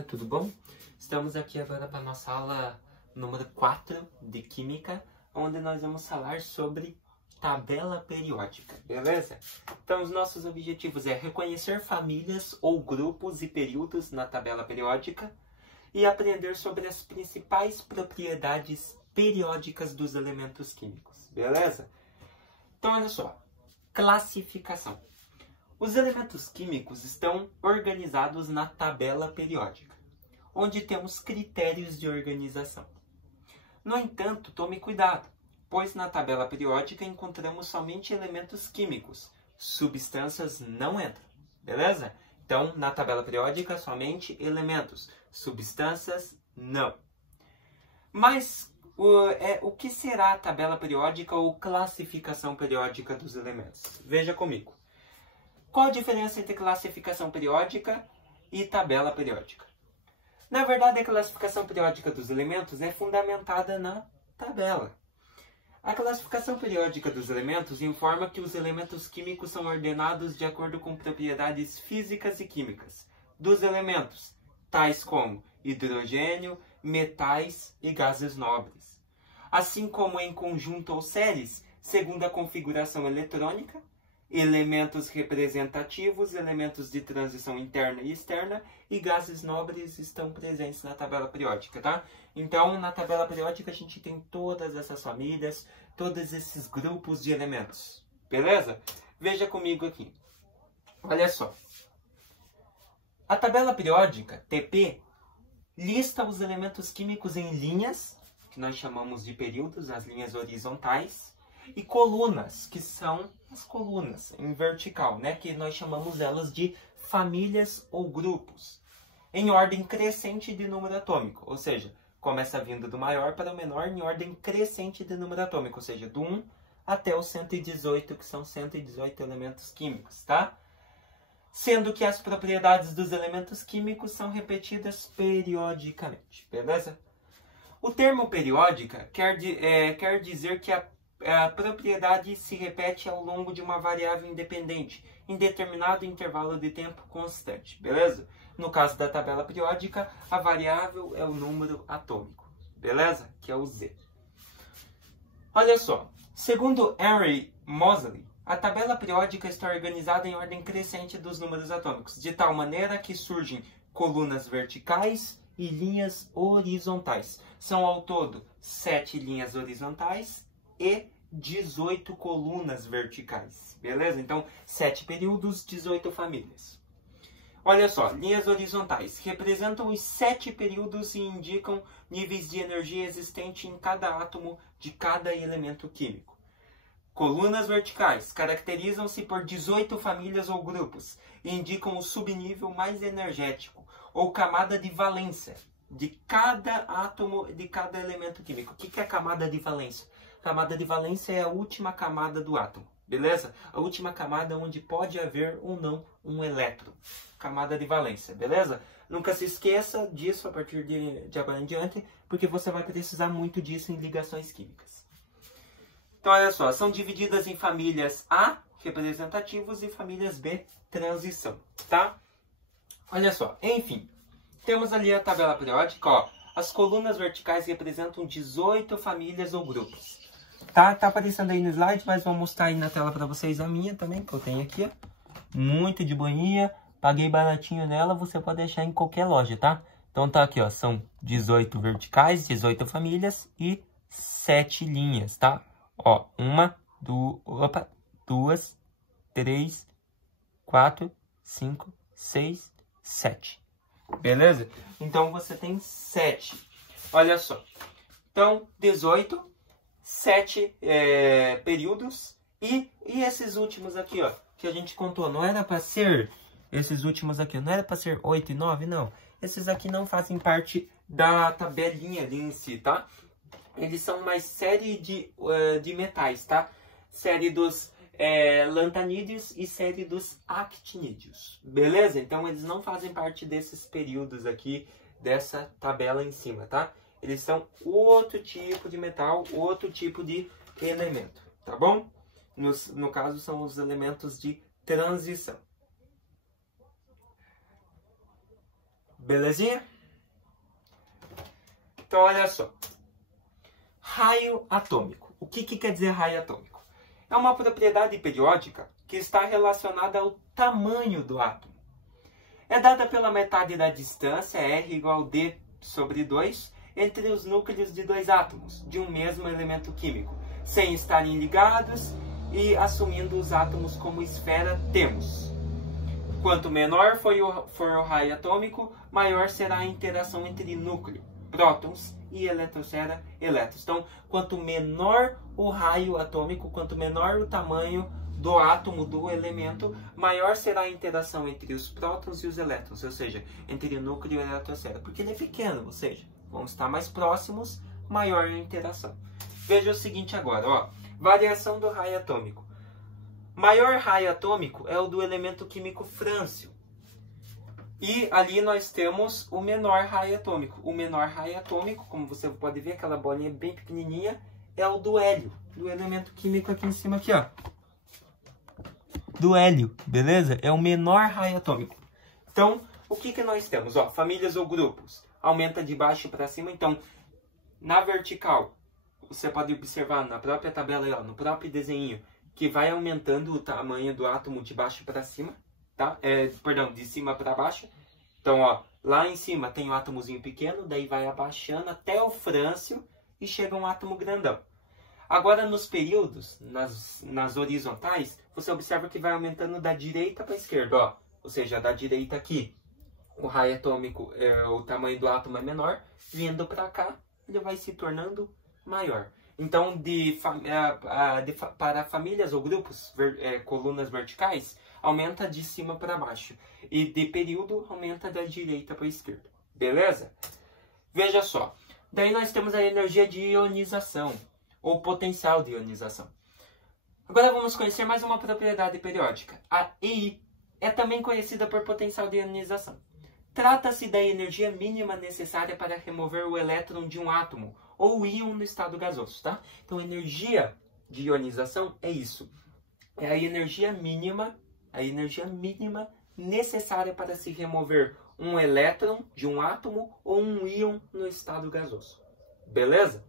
Tudo bom? Estamos aqui agora para a nossa aula número 4 de Química, onde nós vamos falar sobre tabela periódica, beleza? Então, os nossos objetivos é reconhecer famílias ou grupos e períodos na tabela periódica e aprender sobre as principais propriedades periódicas dos elementos químicos, beleza? Então, olha só, classificação. Os elementos químicos estão organizados na tabela periódica, onde temos critérios de organização. No entanto, tome cuidado, pois na tabela periódica encontramos somente elementos químicos. Substâncias não entram, beleza? Então, na tabela periódica, somente elementos. Substâncias, não. Mas, o que será a tabela periódica ou classificação periódica dos elementos? Veja comigo. Qual a diferença entre classificação periódica e tabela periódica? Na verdade, a classificação periódica dos elementos é fundamentada na tabela. A classificação periódica dos elementos informa que os elementos químicos são ordenados de acordo com propriedades físicas e químicas dos elementos, tais como hidrogênio, metais e gases nobres, assim como em conjunto ou séries, segundo a configuração eletrônica, elementos representativos, elementos de transição interna e externa e gases nobres estão presentes na tabela periódica, tá? Então, na tabela periódica a gente tem todas essas famílias, todos esses grupos de elementos, beleza? Veja comigo aqui. Olha só. A tabela periódica, TP, lista os elementos químicos em linhas, que nós chamamos de períodos, as linhas horizontais, e colunas, que são as colunas em vertical, né? Que nós chamamos elas de famílias ou grupos, em ordem crescente de número atômico, ou seja, começa vindo do maior para o menor em ordem crescente de número atômico, ou seja, do 1 até o 118, que são 118 elementos químicos, tá? Sendo que as propriedades dos elementos químicos são repetidas periodicamente, beleza? O termo periódica quer dizer que a propriedade se repete ao longo de uma variável independente, em determinado intervalo de tempo constante, beleza? No caso da tabela periódica, a variável é o número atômico, beleza? Que é o Z. Olha só, segundo Henry Moseley, a tabela periódica está organizada em ordem crescente dos números atômicos, de tal maneira que surgem colunas verticais e linhas horizontais. São ao todo 7 linhas horizontais e 18 colunas verticais, beleza? Então, 7 períodos, 18 famílias. Olha só, linhas horizontais representam os 7 períodos e indicam níveis de energia existente em cada átomo de cada elemento químico. Colunas verticais caracterizam-se por 18 famílias ou grupos e indicam o subnível mais energético ou camada de valência de cada átomo de cada elemento químico. O que é a camada de valência? Camada de valência é a última camada do átomo, beleza? A última camada onde pode haver ou não um elétron. Camada de valência, beleza? Nunca se esqueça disso a partir de agora em diante, porque você vai precisar muito disso em ligações químicas. Então, olha só, são divididas em famílias A, representativos, e famílias B, transição, tá? Olha só, enfim, temos ali a tabela periódica, ó. As colunas verticais representam 18 famílias ou grupos. Tá aparecendo aí no slide, mas vou mostrar aí na tela para vocês a minha também, que eu tenho aqui, ó. Muito de boinha, paguei baratinho nela, você pode deixar em qualquer loja, tá? Então tá aqui, ó, são 18 verticais, 18 famílias e 7 linhas, tá? Ó, 2, 3, 4, 5, 6, 7. Beleza? Então você tem 7. Olha só. Então, 18, 7 períodos. E esses últimos aqui, ó, que a gente contou, não era para ser... Esses últimos aqui, não era para ser 8 e 9, não. Esses aqui não fazem parte da tabelinha ali em si, tá? Eles são uma série de metais, tá? Série dos lantanídeos e série dos actinídeos, beleza? Então eles não fazem parte desses períodos aqui, dessa tabela em cima, tá? Eles são outro tipo de metal, outro tipo de elemento, tá bom? No caso são os elementos de transição. Belezinha? Então, olha só. Raio atômico. O que quer dizer raio atômico? É uma propriedade periódica que está relacionada ao tamanho do átomo. É dada pela metade da distância, R igual a D sobre 2, entre os núcleos de dois átomos de um mesmo elemento químico, sem estarem ligados e assumindo os átomos como esfera temos. Quanto menor for o raio atômico, maior será a interação entre núcleo, prótons e eletrosfera, elétrons. Então, quanto menor o raio atômico, quanto menor o tamanho do átomo, do elemento, maior será a interação entre os prótons e os elétrons, ou seja, entre o núcleo e a eletrosfera. Porque ele é pequeno, ou seja, vão estar mais próximos, maior a interação. Veja o seguinte agora, ó, variação do raio atômico. Maior raio atômico é o do elemento químico frâncio. E ali nós temos o menor raio atômico. O menor raio atômico, como você pode ver, aquela bolinha bem pequenininha, é o do hélio, do elemento químico aqui em cima, aqui, ó. Do hélio, beleza? É o menor raio atômico. Então, o que nós temos? Ó, famílias ou grupos. Aumenta de baixo para cima. Então, na vertical, você pode observar na própria tabela, ó, no próprio desenho, que vai aumentando o tamanho do átomo de baixo para cima, tá? Perdão, de cima para baixo. Então, ó, lá em cima tem um átomozinho pequeno, daí vai abaixando até o frâncio e chega um átomo grandão. Agora, nos períodos, nas horizontais, você observa que vai aumentando da direita para a esquerda, ó. Ou seja, da direita aqui, o raio atômico, o tamanho do átomo é menor, vindo para cá, ele vai se tornando maior. Então, para famílias ou grupos, colunas verticais, aumenta de cima para baixo. E de período, aumenta da direita para a esquerda. Beleza? Veja só. Daí nós temos a energia de ionização, ou potencial de ionização. Agora vamos conhecer mais uma propriedade periódica. A EI é também conhecida por potencial de ionização. Trata-se da energia mínima necessária para remover o elétron de um átomo ou íon no estado gasoso, tá? Então, energia de ionização é isso. É a energia mínima necessária para se remover um elétron de um átomo ou um íon no estado gasoso. Beleza?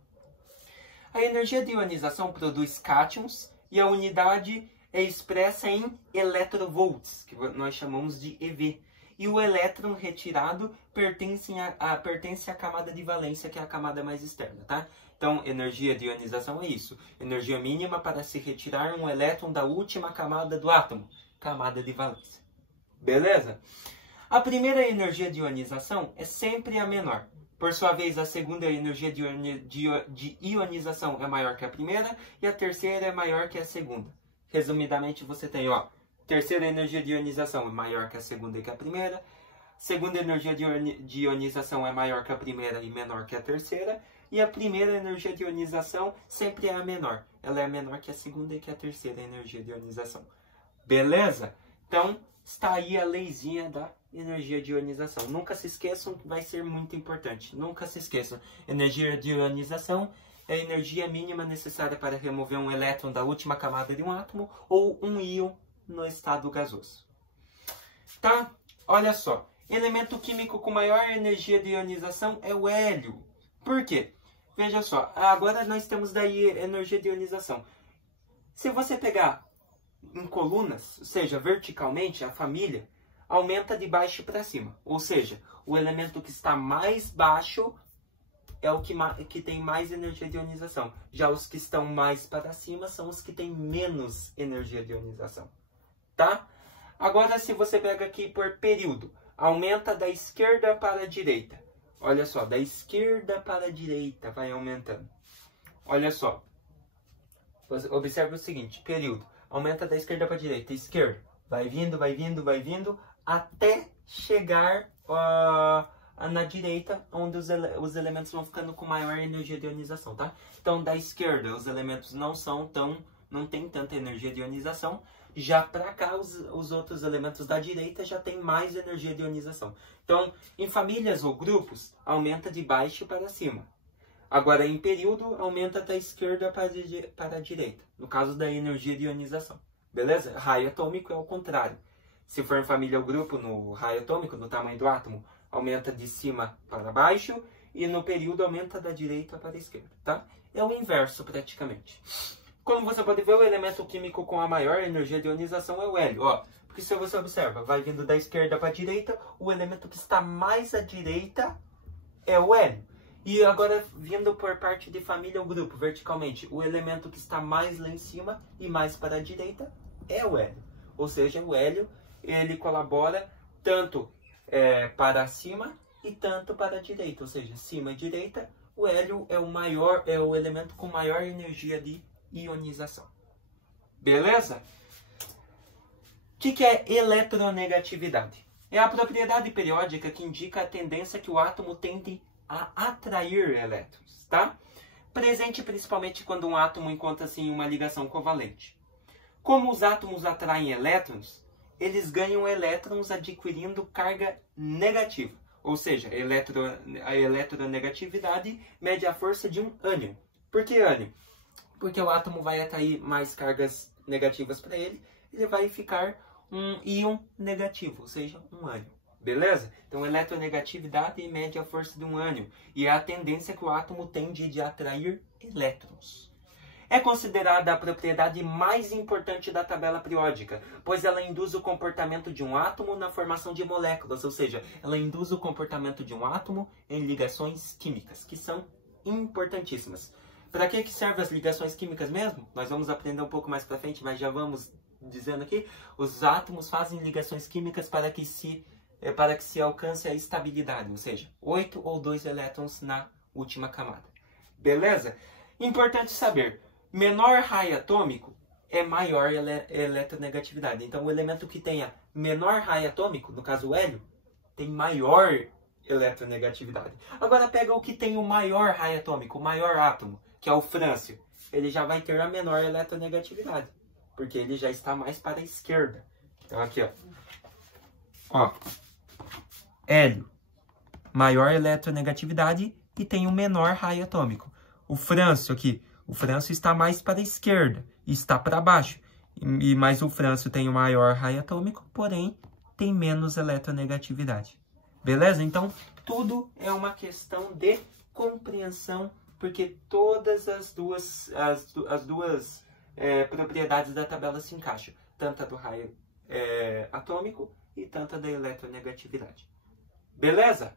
A energia de ionização produz cátions e a unidade é expressa em eletrovolts, que nós chamamos de eV. E o elétron retirado pertence à camada de valência, que é a camada mais externa, tá? Então, energia de ionização é isso. Energia mínima para se retirar um elétron da última camada do átomo, camada de valência. Beleza? A primeira energia de ionização é sempre a menor. Por sua vez, a segunda energia de ionização é maior que a primeira e a terceira é maior que a segunda. Resumidamente, você tem, ó, terceira energia de ionização é maior que a segunda e que a primeira. Segunda energia de ionização é maior que a primeira e menor que a terceira. E a primeira energia de ionização sempre é a menor. Ela é menor que a segunda e que a terceira energia de ionização. Beleza? Então, está aí a leizinha da energia de ionização. Nunca se esqueçam que vai ser muito importante. Nunca se esqueçam. Energia de ionização é a energia mínima necessária para remover um elétron da última camada de um átomo ou um íon no estado gasoso. Tá? Olha só. Elemento químico com maior energia de ionização é o hélio. Por quê? Veja só. Agora nós temos daí energia de ionização. Se você pegar em colunas, ou seja, verticalmente, a família aumenta de baixo para cima. Ou seja, o elemento que está mais baixo é o que tem mais energia de ionização. Já os que estão mais para cima são os que têm menos energia de ionização. Tá? Agora, se você pega aqui por período, aumenta da esquerda para a direita. Olha só, da esquerda para a direita vai aumentando. Olha só. Observe o seguinte, período. Aumenta da esquerda para a direita. Esquerda. Vai vindo, vai vindo, vai vindo, até chegar na direita, onde os elementos vão ficando com maior energia de ionização, tá? Então, da esquerda, os elementos não tem tanta energia de ionização. Já para cá, os outros elementos da direita já tem mais energia de ionização. Então, em famílias ou grupos, aumenta de baixo para cima. Agora, em período, aumenta da esquerda para a direita, no caso da energia de ionização. Beleza? Raio atômico é o contrário. Se for em família ou grupo, no raio atômico, no tamanho do átomo, aumenta de cima para baixo e no período aumenta da direita para a esquerda, tá? É o inverso praticamente. Como você pode ver, o elemento químico com a maior energia de ionização é o hélio, ó. Porque se você observa, vai vindo da esquerda para a direita, o elemento que está mais à direita é o hélio. E agora, vindo por parte de família ou grupo, verticalmente, o elemento que está mais lá em cima e mais para a direita é o hélio. Ou seja, o hélio, ele colabora tanto para cima e tanto para a direita. Ou seja, cima e direita, o hélio é o elemento com maior energia de ionização. Beleza? O que é eletronegatividade? É a propriedade periódica que indica a tendência que o átomo tende a atrair elétrons, tá? Presente principalmente quando um átomo encontra-se em uma ligação covalente. Como os átomos atraem elétrons, eles ganham elétrons adquirindo carga negativa. Ou seja, a eletronegatividade mede a força de um ânion. Por que ânion? Porque o átomo vai atrair mais cargas negativas para ele, ele vai ficar um íon negativo, ou seja, um ânion. Beleza? Então, eletronegatividade mede a força de um ânion e é a tendência que o átomo tem de atrair elétrons. É considerada a propriedade mais importante da tabela periódica, pois ela induz o comportamento de um átomo na formação de moléculas, ou seja, ela induz o comportamento de um átomo em ligações químicas, que são importantíssimas. Para que servem as ligações químicas mesmo? Nós vamos aprender um pouco mais para frente, mas já vamos dizendo aqui, os átomos fazem ligações químicas para que se alcance a estabilidade, ou seja, 8 ou 2 elétrons na última camada. Beleza? Importante saber, menor raio atômico é maior eletronegatividade. Então, o elemento que tenha menor raio atômico, no caso o hélio, tem maior eletronegatividade. Agora pega o que tem o maior raio atômico, o maior átomo, que é o frâncio. Ele já vai ter a menor eletronegatividade, porque ele já está mais para a esquerda. Então aqui, ó, hélio, maior eletronegatividade e tem o menor raio atômico. O frâncio aqui, o frâncio está mais para a esquerda e está para baixo. Mas o frâncio tem o maior raio atômico, porém tem menos eletronegatividade. Beleza? Então, tudo é uma questão de compreensão, porque todas as duas propriedades da tabela se encaixam, tanto a do raio atômico e tanto a da eletronegatividade. Beleza?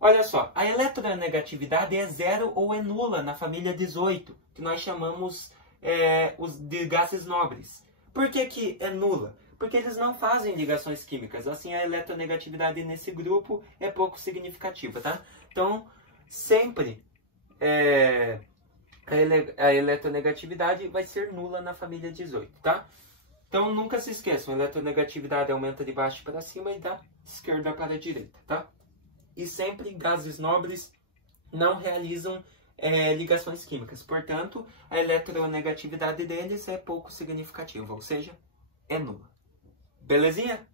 Olha só, a eletronegatividade é zero ou é nula na família 18, que nós chamamos os de gases nobres. Por que é nula? Porque eles não fazem ligações químicas, assim a eletronegatividade nesse grupo é pouco significativa, tá? Então, sempre a eletronegatividade vai ser nula na família 18, tá? Então, nunca se esqueçam, a eletronegatividade aumenta de baixo para cima e da esquerda para a direita, tá? E sempre gases nobres não realizam ligações químicas, portanto, a eletronegatividade deles é pouco significativa, ou seja, é nula. Belezinha?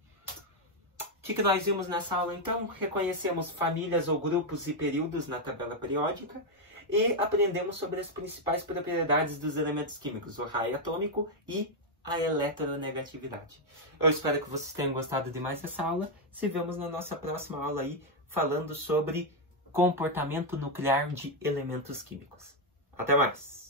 O que nós vimos nessa aula, então? Reconhecemos famílias ou grupos e períodos na tabela periódica e aprendemos sobre as principais propriedades dos elementos químicos, o raio atômico e a eletronegatividade. Eu espero que vocês tenham gostado de mais essa aula. Se vemos na nossa próxima aula aí, falando sobre comportamento nuclear de elementos químicos. Até mais!